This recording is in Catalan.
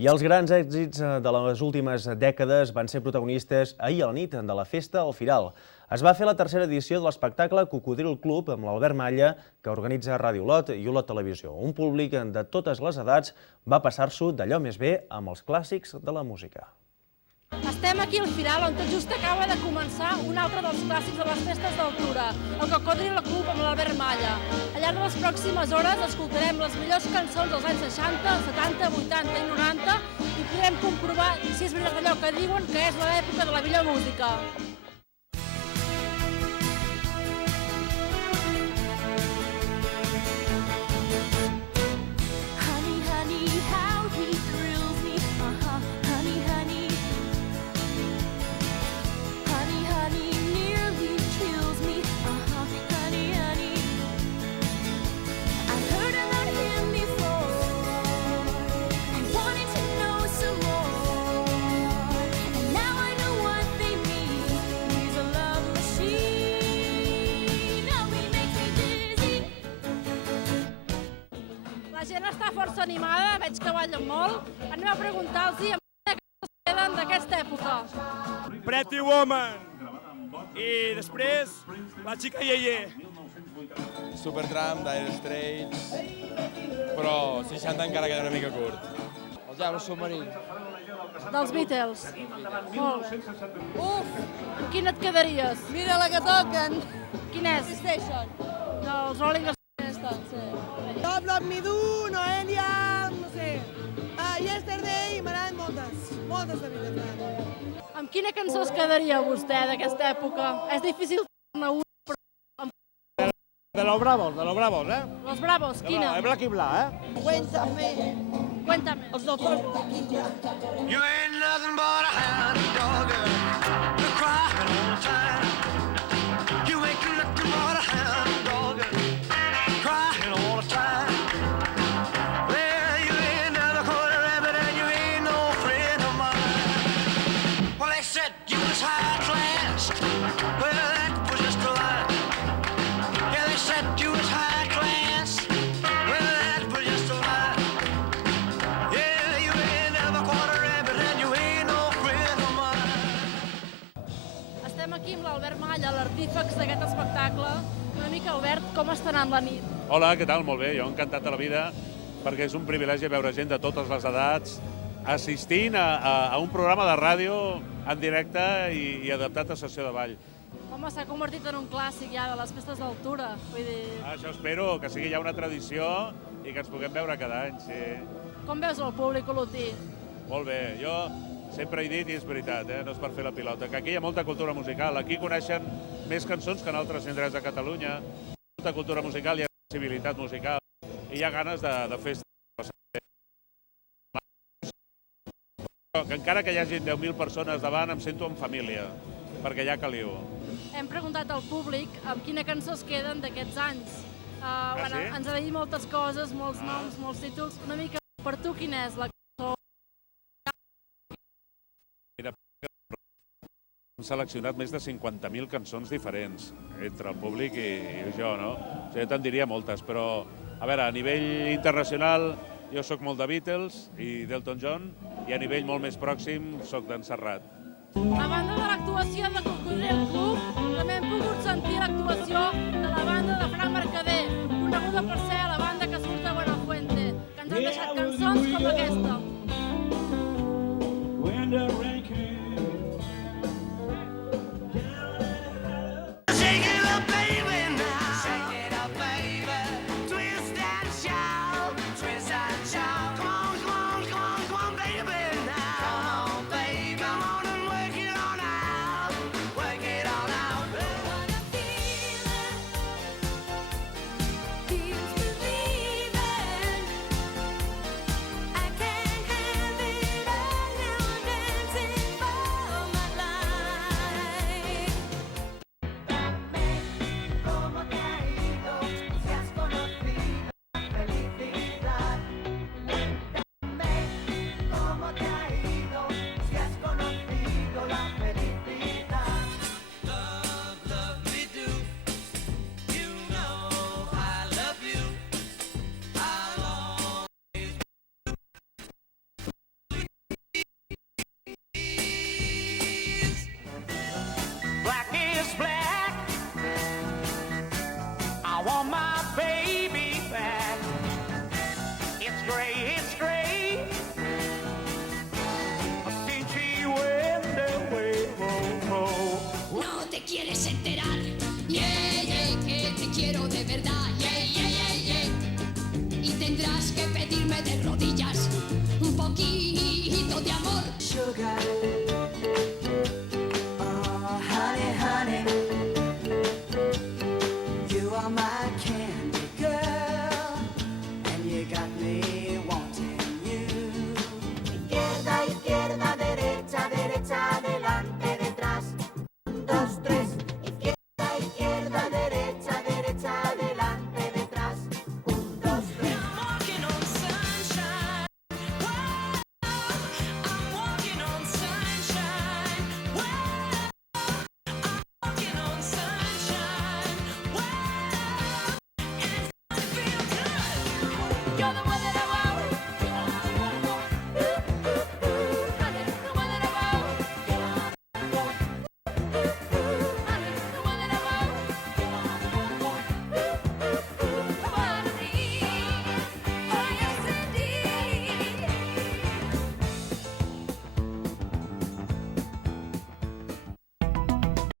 I els grans èxits de les últimes dècades van ser protagonistes ahir a la nit de la festa al Firal. Es va fer la tercera edició de l'espectacle Cocodril Club amb l'Albert Malla, que organitza Ràdio Olot i Olot Televisió. Un públic de totes les edats va passar-s'ho d'allò més bé amb els clàssics de la música. Estem aquí al Firal, on tot just acaba de començar un altre dels clàssics de les festes d'altura, el Cocodril Club amb l'Albert Malla. Al llarg de les pròximes hores escoltarem les millors cançons dels anys 60, 70, 80 i 90 i podrem comprovar si és veritat allò que diuen que és l'època de la millor música. La gent està força animada, veig que ballen molt. Anem a preguntar-los amb quina cançó es queden d'aquesta època. Pretty Woman. I després, la xica Yeye. Supertramp, Dire Straits, però 60 encara queda una mica curt. El Diable Submarí. Dels Beatles. Molt bé. Uf! Quina et quedaries? Mira la que toquen. Quina és? Station. Dels Rolling Stones. Sí. Top Love Me Do, Noelia, no sé. Yesterday, m'agraden moltes. Moltes de Beatles. Amb quina cançó es quedaria vostè d'aquesta època? És difícil fer-ne una, però... De los Bravos, eh? Los Bravos, quina? Black i Bla, eh? Cuéntame. Cuéntame. Els doctors Taquilla. You ain't nothing but a hound dog, you're crying all the time. You ain't nothing but a hound dog, crying all the time. Well, you ain't never caught a rabbit and you ain't no friend of mine. Well, they said you was high class. Well, that was just a lie. Yeah, they said you was high class. Well, that was just a lie. Yeah, you ain't never caught a rabbit and you ain't no friend of mine. Estem aquí amb l'Albert Malla, l'artífex d'aquest espectacle. Una mica, Albert, com està anant la nit? Hola, què tal? Molt bé, jo encantat de la vida, perquè és un privilegi veure gent de totes les edats assistint a un programa de ràdio en directe i adaptat a sessió de ball. Home, s'ha convertit en un clàssic ja de les festes d'altura. Vull dir, Això espero, que sigui ja una tradició i que ens puguem veure cada any, sí. com veus el públic olotí? Molt bé, jo sempre he dit, i és veritat, no és per fer la pilota, que aquí hi ha molta cultura musical. Aquí coneixen més cançons que en altres indrets de Catalunya. Molta cultura musical, hi ha sensibilitat musical i hi ha ganes de festa. Que encara que hi hagi 10.000 persones davant, em sento en família, perquè hi ha caliu. Hem preguntat al públic amb quina cançó es queden d'aquests anys. Sí? Ens ha dit moltes coses, molts noms, molts títols. Una mica, per tu, quina és la cançó? Hem seleccionat més de 50.000 cançons diferents entre el públic i jo, no? O sigui, jo te'n diria moltes, però, a veure, a nivell internacional jo sóc molt de Beatles i d'Elton John, i a nivell molt més pròxim sóc d'en Serrat. A banda de l'actuació de Cocodril Club, també hem pogut sentir l'actuació de la banda de Frank Mercader, coneguda per ser a la banda